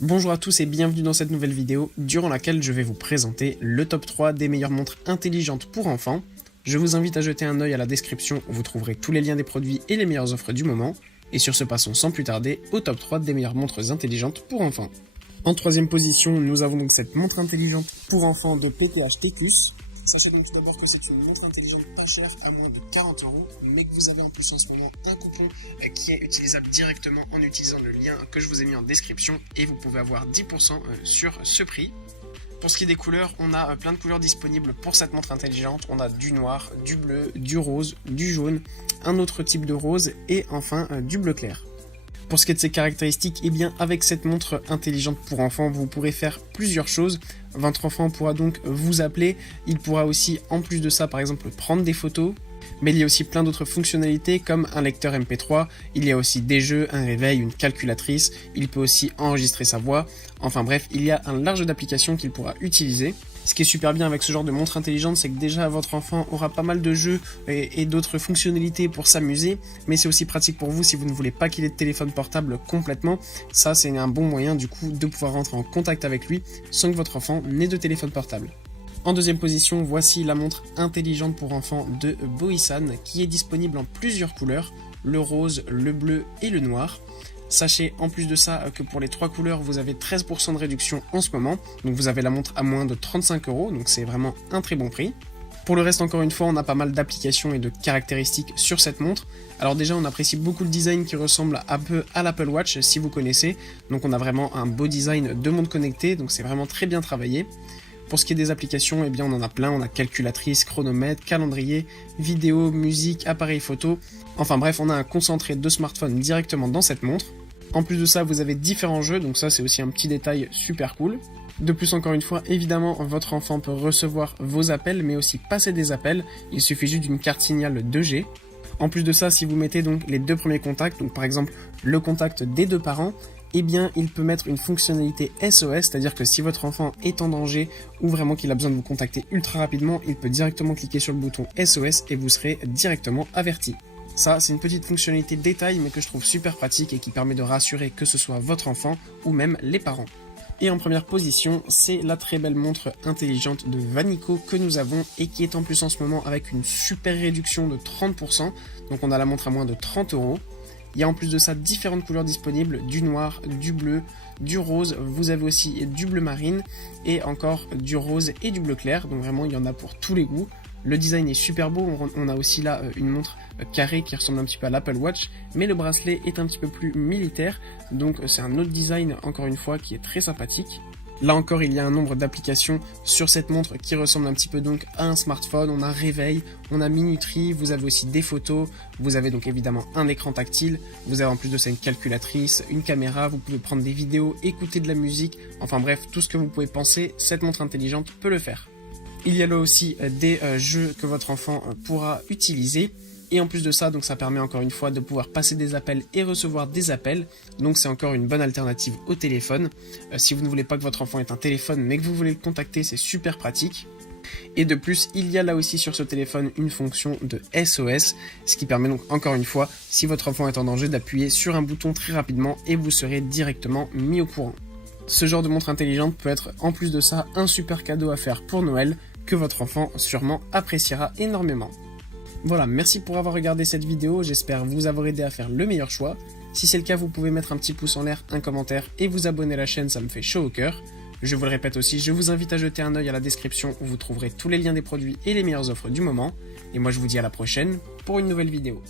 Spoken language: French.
Bonjour à tous et bienvenue dans cette nouvelle vidéo durant laquelle je vais vous présenter le top 3 des meilleures montres intelligentes pour enfants. Je vous invite à jeter un œil à la description où vous trouverez tous les liens des produits et les meilleures offres du moment. Et sur ce, passons sans plus tarder au top 3 des meilleures montres intelligentes pour enfants. En troisième position, nous avons donc cette montre intelligente pour enfants de PTH Tecus. Sachez donc tout d'abord que c'est une montre intelligente pas chère, à moins de 40 €, mais que vous avez en plus en ce moment un coupon qui est utilisable directement en utilisant le lien que je vous ai mis en description et vous pouvez avoir 10% sur ce prix. Pour ce qui est des couleurs, on a plein de couleurs disponibles pour cette montre intelligente. On a du noir, du bleu, du rose, du jaune, un autre type de rose et enfin du bleu clair. Pour ce qui est de ses caractéristiques, eh bien avec cette montre intelligente pour enfants, vous pourrez faire plusieurs choses. Votre enfant pourra donc vous appeler, il pourra aussi en plus de ça par exemple prendre des photos. Mais il y a aussi plein d'autres fonctionnalités comme un lecteur MP3, il y a aussi des jeux, un réveil, une calculatrice, il peut aussi enregistrer sa voix. Enfin bref, il y a un large d'applications qu'il pourra utiliser. Ce qui est super bien avec ce genre de montre intelligente, c'est que déjà votre enfant aura pas mal de jeux et d'autres fonctionnalités pour s'amuser, mais c'est aussi pratique pour vous si vous ne voulez pas qu'il ait de téléphone portable complètement. Ça, c'est un bon moyen du coup de pouvoir rentrer en contact avec lui sans que votre enfant n'ait de téléphone portable. En deuxième position, voici la montre intelligente pour enfants de Boisan qui est disponible en plusieurs couleurs, le rose, le bleu et le noir. Sachez en plus de ça que pour les trois couleurs, vous avez 13% de réduction en ce moment. Donc vous avez la montre à moins de 35 €, donc c'est vraiment un très bon prix. Pour le reste, encore une fois, on a pas mal d'applications et de caractéristiques sur cette montre. Alors déjà, on apprécie beaucoup le design qui ressemble un peu à l'Apple Watch, si vous connaissez. Donc on a vraiment un beau design de montre connectée, donc c'est vraiment très bien travaillé. Pour ce qui est des applications, eh bien on en a plein, on a calculatrice, chronomètre, calendrier, vidéo, musique, appareil photo. Enfin bref, on a un concentré de smartphone directement dans cette montre. En plus de ça, vous avez différents jeux, donc ça c'est aussi un petit détail super cool. De plus, encore une fois, évidemment, votre enfant peut recevoir vos appels, mais aussi passer des appels. Il suffit juste d'une carte signal 2G. En plus de ça, si vous mettez donc les deux premiers contacts, donc par exemple le contact des deux parents, eh bien il peut mettre une fonctionnalité SOS, c'est-à-dire que si votre enfant est en danger ou vraiment qu'il a besoin de vous contacter ultra rapidement, il peut directement cliquer sur le bouton SOS et vous serez directement averti. Ça, c'est une petite fonctionnalité détail, mais que je trouve super pratique et qui permet de rassurer que ce soit votre enfant ou même les parents. Et en première position, c'est la très belle montre intelligente de Vanico que nous avons et qui est en plus en ce moment avec une super réduction de 30%. Donc on a la montre à moins de 30 €. Il y a en plus de ça différentes couleurs disponibles, du noir, du bleu, du rose, vous avez aussi du bleu marine et encore du rose et du bleu clair, donc vraiment il y en a pour tous les goûts. Le design est super beau, on a aussi là une montre carrée qui ressemble un petit peu à l'Apple Watch, mais le bracelet est un petit peu plus militaire, donc c'est un autre design encore une fois qui est très sympathique. Là encore, il y a un nombre d'applications sur cette montre qui ressemble un petit peu donc à un smartphone. On a réveil, on a minuterie, vous avez aussi des photos, vous avez donc évidemment un écran tactile, vous avez en plus de ça une calculatrice, une caméra, vous pouvez prendre des vidéos, écouter de la musique, enfin bref, tout ce que vous pouvez penser, cette montre intelligente peut le faire. Il y a là aussi des jeux que votre enfant pourra utiliser. Et en plus de ça, donc ça permet encore une fois de pouvoir passer des appels et recevoir des appels. Donc c'est encore une bonne alternative au téléphone. Si vous ne voulez pas que votre enfant ait un téléphone mais que vous voulez le contacter, c'est super pratique. Et de plus, il y a là aussi sur ce téléphone une fonction de SOS, ce qui permet donc encore une fois, si votre enfant est en danger, d'appuyer sur un bouton très rapidement et vous serez directement mis au courant. Ce genre de montre intelligente peut être en plus de ça un super cadeau à faire pour Noël que votre enfant sûrement appréciera énormément. Voilà, merci pour avoir regardé cette vidéo, j'espère vous avoir aidé à faire le meilleur choix. Si c'est le cas, vous pouvez mettre un petit pouce en l'air, un commentaire et vous abonner à la chaîne, ça me fait chaud au cœur. Je vous le répète aussi, je vous invite à jeter un œil à la description où vous trouverez tous les liens des produits et les meilleures offres du moment. Et moi je vous dis à la prochaine pour une nouvelle vidéo.